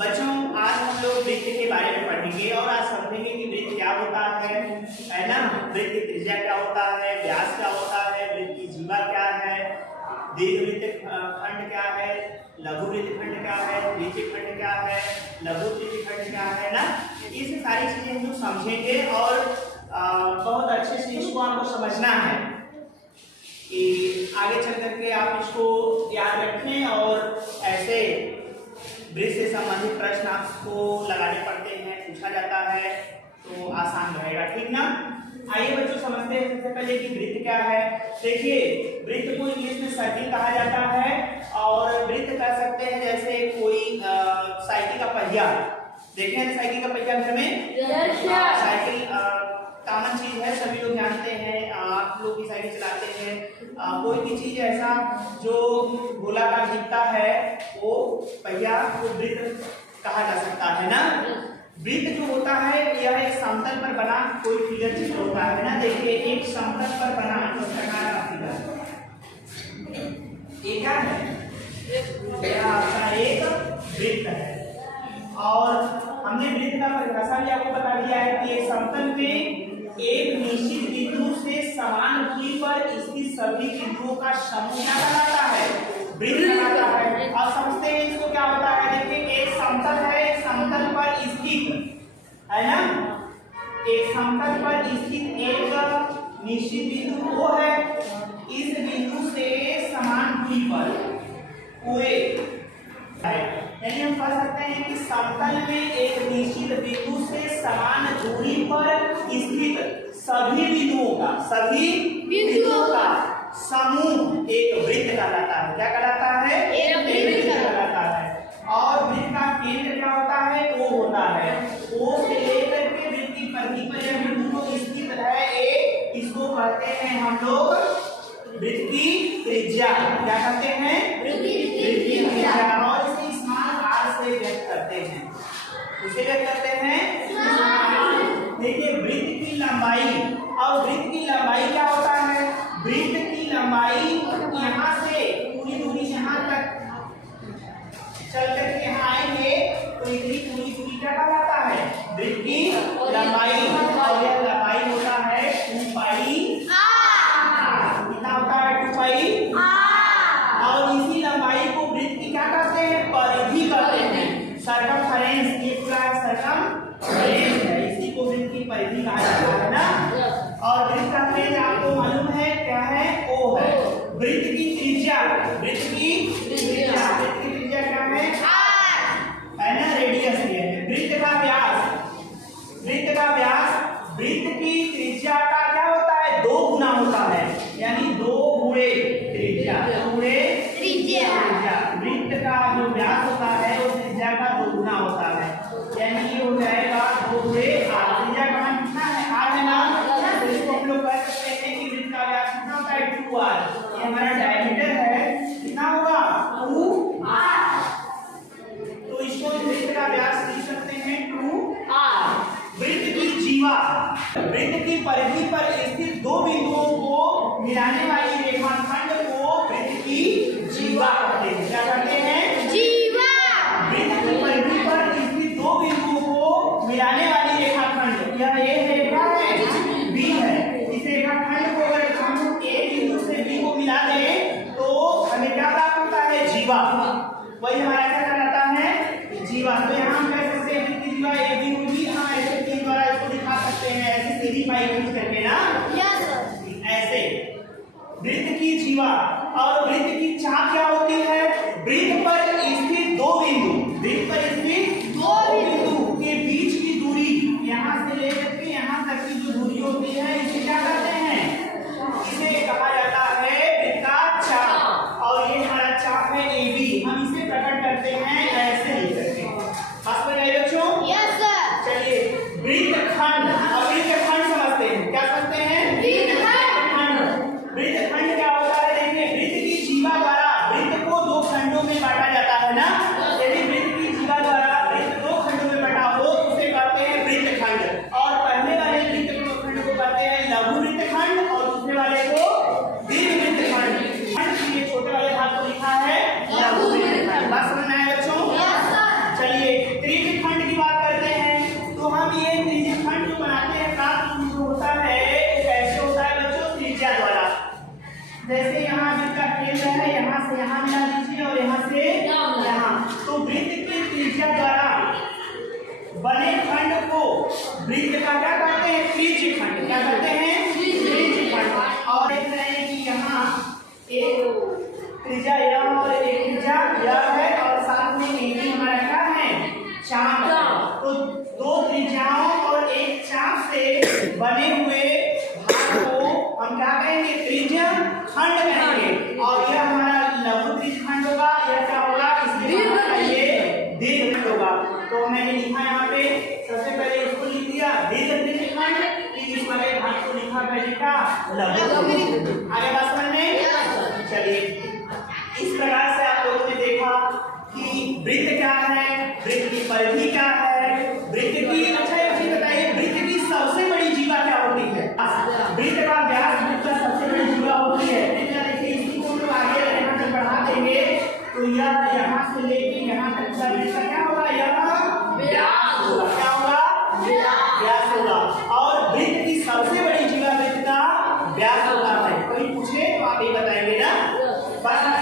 बच्चों आज हम लोग वृत्त के बारे में पढ़ेंगे और आज समझेंगे कि वृत्त क्या होता है ना। वृत्त की त्रिज्या क्या होता है, व्यास क्या होता है, वृत्त की जीवा क्या है, दीर्घवृत्त खंड क्या है, लघु वृत्त खंड क्या है, त्रिज्यिक खंड क्या है, लघु त्रिज्यिक खंड क्या है ना। ये सारी चीजें हम लोग समझेंगे और बहुत अच्छे से इसको आपको समझना है कि आगे चल करके आप इसको याद रखें और ऐसे वृत्त से संबंधित प्रश्न आपको लगाने पड़ते हैं, पूछा जाता है तो आसान रहेगा, ठीक ना। आइए बच्चों समझते हैं सबसे पहले कि वृत्त क्या है। देखिए वृत्त को इंग्लिश में सर्किल कहा जाता है और वृत्त कह सकते हैं जैसे कोई साइकिल का पहिया, देखें साइकिल का पहिया घर में साइकिल कॉमन चीज है, सभी लोग जानते हैं, आप लोग भी साइकिल चलाते हैं। कोई भी चीज ऐसा जो गोलाकार दिखता है वो पहिया को वृत्त कहा जा सकता है ना। वृत्त जो होता है यह एक समतल पर बना कोई फिगर चित्र होता है ना। देखिए एक समतल पर बना प्रकार का फिगर, ये क्या है, यह आपका एक वृत्त है। और हमने वृत्त का परिभाषा भी आपको बता दिया है कि एक समतल में एक निश्चित बिंदु से समान दूरी पर स्थित सभी बिंदुओं का समूह क्या कहलाता है, वृत्त कहलाता है। अब समझते हैं इसको क्या होता है। देखिए एक समतल है, एक समतल पर स्थित है ना, एक समतल पर स्थित एक निश्चित बिंदु वो है, इस बिंदु से समान दूरी पर पूरे, यानी हम कह सकते हैं कि समतल में एक निश्चित बिंदु से समान दूरी पर स्थित सभी बिंदुओं का समूह एक वृत्त कहलाता है। क्या कहलाता है, एक वृत्त कहलाता है। और वृत्त का केंद्र क्या होता है, O होता है। O से लेकर के वृत्त की परिधि पर यह बिंदु जो स्थित है एक, इसको कहते हैं हम लोग वृत्त की त्रिज्या। क्या कहते हैं, वृत्त की त्रिज्या। और इसे से व्यक्त करते हैं, उसे व्यक्त करते हैं। देखिए वृत्त की लंबाई, और वृत्त की लंबाई क्या होता है, वृत्त की लंबाई यहाँ से पूरी दूरी यहाँ तक चल करके यहाँ आएंगे तो इतनी पूरी दूरी क्या कहलाता है, वृत्त की लंबाई। और यह लंबाई होता है 2 पाई, कितना होता है 2 पाई। और इसी लंबाई को वृत्त की क्या कहते हैं, परिधि कहते हैं, सर्कमफेरेंस। ये पूरा सर्कमफेरेंस है, इसी को वृत्त की परिधि कहा जाता है ना। और वृत्त का केंद्र आपको मालूम है क्या है, O है। वृत्त की त्रिज्या, वृत्त की त्रिज्या क्या है, है ना, रेडियस है। वृत्त का व्यास, वृत्त की त्रिज्या का क्या होता है, 2 गुना होता है, यानी 2 गुणे त्रिज्या। वृत्त का जो व्यास होता है वो त्रिज्या का 2 गुना होता है, यानी ये हो जाएगा 2 गुणे 8। त्रिज्या का मान कितना है, 8 है ना। तो इसको हम लोग कह सकते हैं कि वृत्त का व्यास कितना होता है, 2r। ये हमारा डायमीटर है, कितना होगा 2r। तो इसको वृत्त का व्यास लिख सकते हैं 2r। वृत्त की जीवा, वृत्त की परिधि पर स्थित 2 बिंदुओं को मिलाने वाली रेखाखंड को वृत्त की जीवा कहते हैं। क्या कहते हैं, जीवा। वृत्त की परिधि पर स्थित 2 बिंदुओं को मिलाने वाली रेखाखंड, यह एक रेखा है, B है। इस रेखाखंड को अगर हम A बिंदु से B को मिला दें तो हमें क्या प्राप्त होता है, जीवा। वही हमारा क्या कहलाता है, जीवा। तो यहाँ हम कह सकते हैं वृत्त की जीवा AB होगी। हम ऐसे तीन द्वारा इसको दिखा सकते हैं, ऐसे सीधी पाई यूज करके ना, ऐसे वृत्त की जीवा। और वृत्त की चाप क्या होती है, वृत्त पर स्थित 2 बिंदु, वृत्त पर स्थित 2 बिंदु के बीच की दूरी, यहाँ से लेकर के यहाँ तक की जो दूरी होती है इसे क्या कहते हैं, इसे कहा जाता है वृत्त का चाप। और ये हमारा चाप है AB, हम इसे प्रकट करते हैं ऐसे लिख करके। बस हो गए बच्चों, यस सर। चलिए वृत्तखंड, अब वृत्तखंड समझते हैं। क्या समझते हैं, वृत्तखंड। वृत्तखंड क्या होता है, देखिए वृत्त की जीवा द्वारा वृत्त को 2 बने खंड को वृत्त का क्या कहते हैं? त्रिज्य खंड। क्या कहते हैं? त्रिज्य खंड। और देख रहे हैं कि यहाँ एक त्रिज्या यह और एक त्रिज्या यह है और साथ में एक ही हमारा क्या है? चाप। तो दो त्रिज्याओं और एक चाप से बने हुए भाग को हम क्या कहेंगे? त्रिज्य खंड कहेंगे। और यह हमारा लघु त्रिज्य खंड होगा। यह क्या होगा? इसलिए ये दीर्घ खंड होगा। तो मैंने लिखा यहाँ पे सबसे पहले इसको लिख दिया दीर्घ त्रिज्य खंड, फिर इस वाले भाग को लिखा पहले का लघु। आगे बात समझ में? चलिए, इस प्रकार से आप लोगों ने देखा कि वृत्त क्या है, वृत्त की परिधि क्या है, वृत्त की अच्छा एक चीज बताइए, वृत्त की सबसे बड़ी जीवा क्या होती है? वृत्त का व्यास वृत्त का सबसे बड़ी जीवा होती है। देखिए इसी को हम आगे यहाँ तक बढ़ा देंगे तो यह यहाँ से लेके यहाँ तक का वृत्त का क्या होगा? यह व्यास होगा। क्या होगा? व्यास होगा। और वृत्त की सबसे बड़ी जीवा वृत्त का व्यास होता है। कोई पूछे तो आप ये बताएंगे ना? बस